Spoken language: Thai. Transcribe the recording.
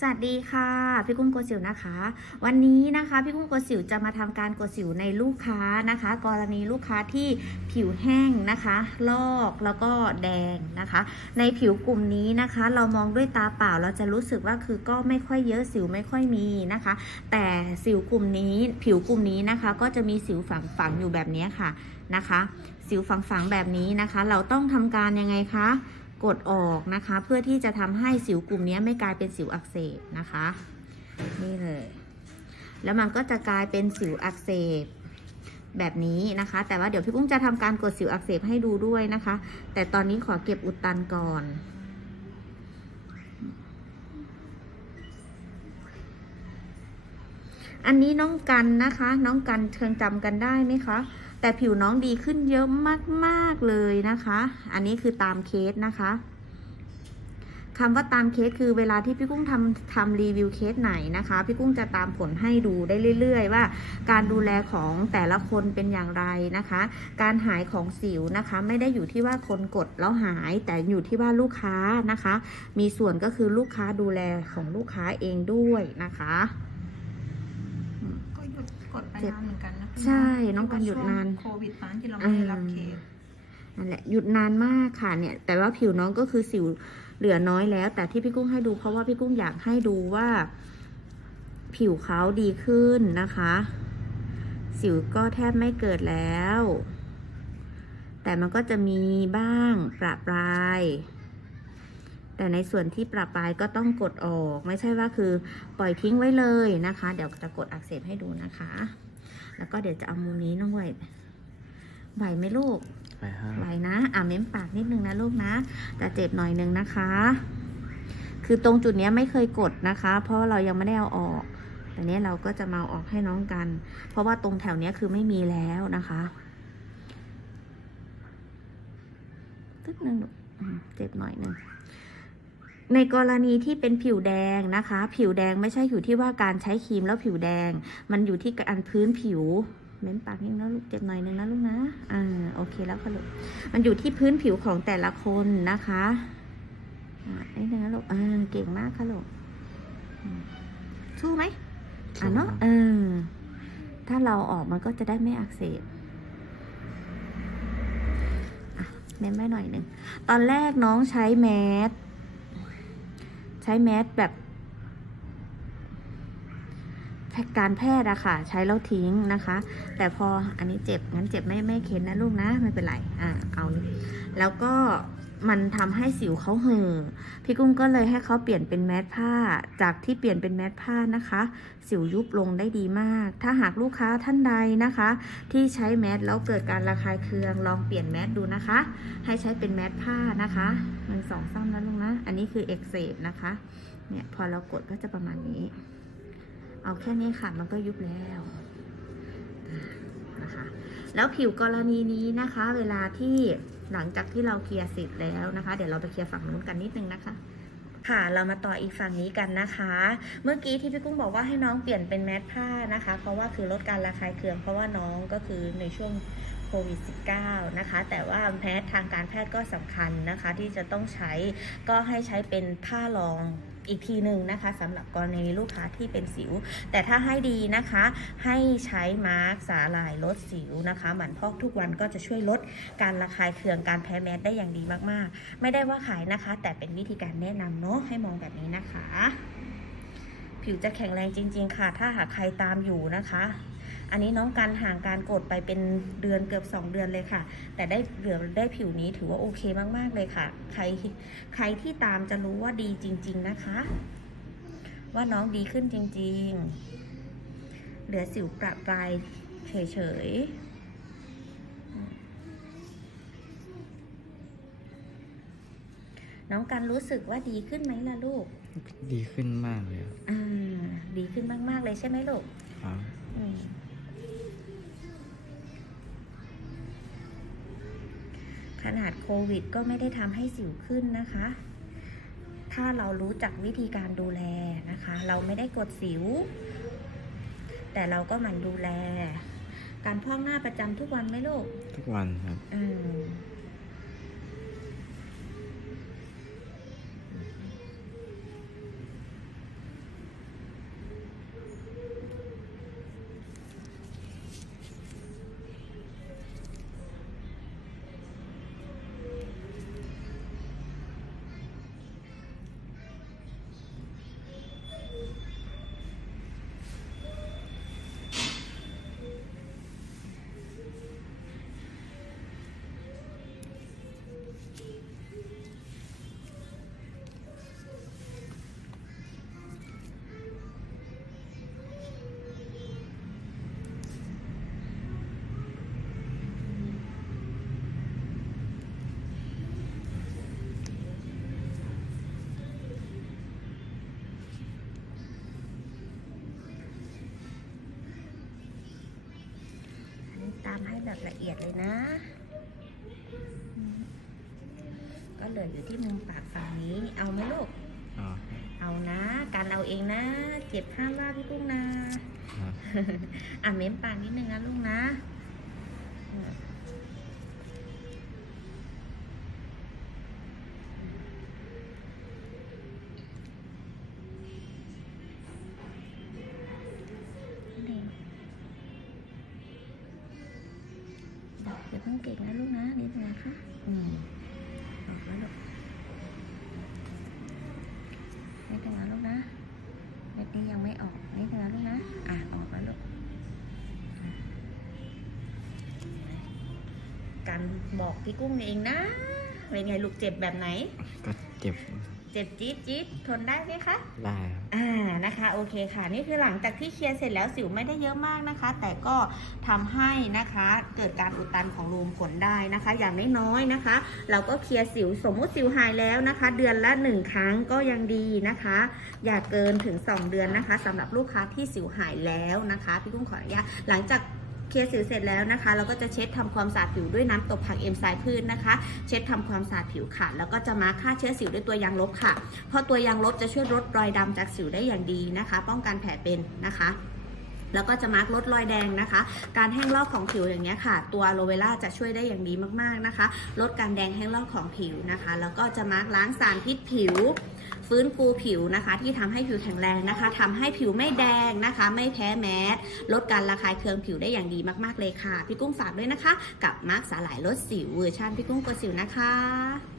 สวัสดีค่ะ พี่กุ้งโกสิวนะคะ วันนี้นะคะพี่กุ้งโกสิวจะมาทำการกดสิวในลูกค้านะคะ กรณีลูกค้าที่ผิวแห้งนะคะ ลอกแล้วก็แดงนะคะ ในผิวกลุ่มนี้นะคะ เรามองด้วยตาเปล่าเราจะรู้สึกว่าคือก็ไม่ค่อยเยอะสิวไม่ค่อยมีนะคะ แต่สิวกลุ่มนี้ผิวกลุ่มนี้นะคะ ก็จะมีสิวฝังฝังอยู่แบบนี้ค่ะนะคะ สิวฝังฝังแบบนี้นะคะ เราต้องทำการยังไงคะ กดออกนะคะ เพื่อที่จะทำให้สิวกลุ่มนี้ไม่กลายเป็นสิวอักเสบนะคะ นี่เลย แล้วมันก็จะกลายเป็นสิวอักเสบแบบนี้นะคะ แต่ว่าเดี๋ยวพี่กุ้งจะทำการกดสิวอักเสบให้ดูด้วยนะคะ แต่ตอนนี้ขอเก็บอุดตันก่อนอันนี้น้องกันนะคะ น้องกันเชิงจำกันได้ไหมคะ แต่ผิวน้องดีขึ้นเยอะมาก ๆ เลยนะคะ อันนี้คือตามเคสนะคะคำว่าตามเคสคือเวลาที่พี่กุ้งทำทำรีวิวเคสไหนนะคะ พี่กุ้งจะตามผลให้ดูได้เรื่อย ๆ ว่า การดูแลของแต่ละคนเป็นอย่างไรนะคะ การหายของสิวนะคะ ไม่ได้อยู่ที่ว่าคนกดแล้วหายแต่อยู่ที่ว่าลูกค้านะคะ มีส่วนก็คือลูกค้าดูแลของลูกค้าเองด้วยนะคะก็หยุดกดไปนานเหมือนกัน ใช่น้องกันหยุดนานช่วงโควิดตอนนนที่เราไม่ได้รับเคสนั่นแหละหยุดนานมากค่ะเนี่ย แต่ว่าผิวน้องก็คือสิวเหลือน้อยแล้ว แต่ที่พี่กุ้งให้ดูเพราะว่าพี่กุ้งอยากให้ดูว่า ผิวเขาดีขึ้นนะคะ สิวก็แทบไม่เกิดแล้ว แต่มันก็จะมีบ้างประปราย แต่ในส่วนที่ประปรายก็ต้องกดออก ไม่ใช่ว่าคือปล่อยทิ้งไว้เลยนะคะ เดี๋ยวจะกดอักเสบให้ดูนะคะ แล้วก็เดี๋ยวจะเอามุมนี้น้องไหวไหวไหมลูกไปห้าไหวนะ อ่าเม้มปากนิดนึงนะลูกนะ แต่เจ็บหน่อยนึงนะคะ คือตรงจุดเนี้ยไม่เคยกดนะคะ เพราะว่าเรายังไม่ได้เอาออกแต่เนี้ยเราก็จะมาเอาออกให้น้องกัน เพราะว่าตรงแถวเนี้ยคือไม่มีแล้วนะคะตึ๊ดนึงลูกอืมเจ็บหน่อยนึง ในกรณีที่เป็นผิวแดงนะคะ ผิวแดงไม่ใช่อยู่ที่ว่าการใช้ครีมแล้วผิวแดง มันอยู่ที่การพื้นผิวเม้มปากนิดนึงนะลูกเจ็บหน่อยนึงนะลูกนะ อ่าโอเคแล้วค่ะลูกมันอยู่ที่พื้นผิวของแต่ละคนนะคะอ่านิดนึงนะลูกอ่าเก่งมากค่ะลูกอืมสู้ไหมอ่าเนาะเออถ้าเราออกมันก็จะได้ไม่อักเสบอะเม้มไว้หน่อยหนึ่งตอนแรกน้องใช้แมส ใช้แมสแบบการแพทย์อะค่ะ ใช้แล้วทิ้งนะคะ แต่พออันนี้เจ็บงั้นเจ็บไม่ไม่เค้นนะลูกนะไม่เป็นไรอ่าเอาแล้วก็ มันทำให้สิวเขาเห่อพี่กุ้งก็เลยให้เขาเปลี่ยนเป็นแมสผ้า จากที่เปลี่ยนเป็นแมสผ้านะคะ สิวยุบลงได้ดีมาก ถ้าหากลูกค้าท่านใดนะคะ ที่ใช้แมสแล้วเกิดการระคายเคือง ลองเปลี่ยนแมสดูนะคะ ให้ใช้เป็นแมสผ้านะคะมันสองซ้ำนะลูกนะ อันนี้คือเอกเซปนะคะเนี่ยพอเรากดก็จะประมาณนี้ เอาแค่นี้ค่ะมันก็ยุบแล้วนะคะ แล้วผิวกรณีนี้นะคะ เวลาที่ หลังจากที่เราเคลียร์เสร็จแล้วนะคะ เดี๋ยวเราไปเคลียร์ฝั่งนู้นกันนิดนึงนะคะค่ะเรามาต่ออีกฝั่งนี้กันนะคะ เมื่อกี้ที่พี่กุ้งบอกว่าให้น้องเปลี่ยนเป็นแมสผ้านะคะ เพราะว่าคือลดการระคายเคืองเพราะว่าน้องก็คือในช่วงโควิด -19 นะคะ แต่ว่าแพทย์ทางการแพทย์ก็สำคัญนะคะ ที่จะต้องใช้ก็ให้ใช้เป็นผ้ารอง อีกทีหนึ่งนะคะสำหรับกรณีลูกค้าที่เป็นสิว แต่ถ้าให้ดีนะคะ ให้ใช้มาร์กสาลายลดสิวนะคะหมั่นพอกทุกวันก็จะช่วยลดการระคายเคืองการแพ้แมสได้อย่างดีมากๆ ไม่ได้ว่าขายนะคะ แต่เป็นวิธีการแนะนำเนาะให้มองแบบนี้นะคะ ผิวจะแข็งแรงจริง ๆ ค่ะ ถ้าหากใครตามอยู่นะคะ อันนี้น้องการห่างการกดไปเป็นเดือนเกือบ 2 เดือนเลยค่ะ แต่ได้เหลือได้ผิวนี้ถือว่าโอเคมาก ๆ เลยค่ะ ใครใครที่ตามจะรู้ว่าดีจริง ๆ นะคะ ว่าน้องดีขึ้นจริง ๆ เหลือสิวประปรายเฉย ๆน้องกันรู้สึกว่าดีขึ้นไหมล่ะลูก ดีขึ้นมากเลยครับอ่า ดีขึ้นมาก ๆ เลยใช่ไหมลูก ครับ ขนาดโควิดก็ไม่ได้ทำให้สิวขึ้นนะคะ ถ้าเรารู้จักวิธีการดูแลนะคะ เราไม่ได้กดสิว แต่เราก็หมั่นดูแล การพอกหน้าประจำทุกวันไหมลูก ทุกวันครับ อืมำให้แบบละเอียดเลยนะอืมก็เหลืออยู่ที่มุมปากฝั่งนี้ เอาไหมลูกอ๋อเอานะ การเอาเองนะ เจ็บห้ามว่าพี่กุ้งนะครับอะเม้มปากนิดนึงนะลูกนะ พิ่งเก่งนะลูกนะนิดนึงนะคะอืมออกแล้วลูกนิดนึงนะลูกนะเม็ดนี้ยังไม่ออกนิดนึงนะลูกนะ อะ ออกแล้วลูกอะการบอกพี่กุ้งเองนะ เป็นไงลูกเจ็บแบบไหน ก็เจ็บ เจ็บจี๊ดจี๊ดทนได้ไหมคะ ได้ครับ อ่านะคะโอเคค่ะ นี่คือหลังจากที่เคลียร์เสร็จแล้วสิวไม่ได้เยอะมากนะคะ แต่ก็ทำให้นะคะเกิดการอุดตันของรูมขนได้นะคะ อย่างน้อยๆนะคะ เราก็เคลียร์สิวสมมุติสิวหายแล้วนะคะ เดือนละ1ครั้งก็ยังดีนะคะ อย่าเกินถึง 2 เดือนนะคะสำหรับลูกค้าที่สิวหายแล้วนะคะ พี่กุ้งขออนุญาตหลังจากเค ลียร์สิวเสร็จแล้วนะคะ เราก็จะเช็ดทำความสะอาดผิวด้วยน้ำตบผักเอ็มไซพืชนะคะ เช็ดทำความสะอาดผิวค่ะ แล้วก็จะมาฆ่าเชื้อสิวด้วยตัวยางลบค่ะ เพราะตัวยางลบจะช่วยลดรอยดำจากสิวได้อย่างดีนะคะ ป้องกันแผลเป็นนะคะแล้วก็จะมาร์กลดรอยแดงนะคะ การแห้งลอกของผิวอย่างเงี้ยค่ะ ตัวอโลเวล่าจะช่วยได้อย่างดีมากๆนะคะ ลดการแดงแห้งลอกของผิวนะคะ แล้วก็จะมาร์กล้างสารพิษผิว ฟื้นฟูผิวนะคะ ที่ทำให้ผิวแข็งแรงนะคะทำให้ผิวไม่แดงนะคะ ไม่แพ้แมสลดการระคายเคืองผิวได้อย่างดีมากๆเลยค่ะ พี่กุ้งฝากด้วยนะคะ กับมาร์กสาหร่ายลดสิวเวอร์ชันพี่กุ้งกดสิวนะคะ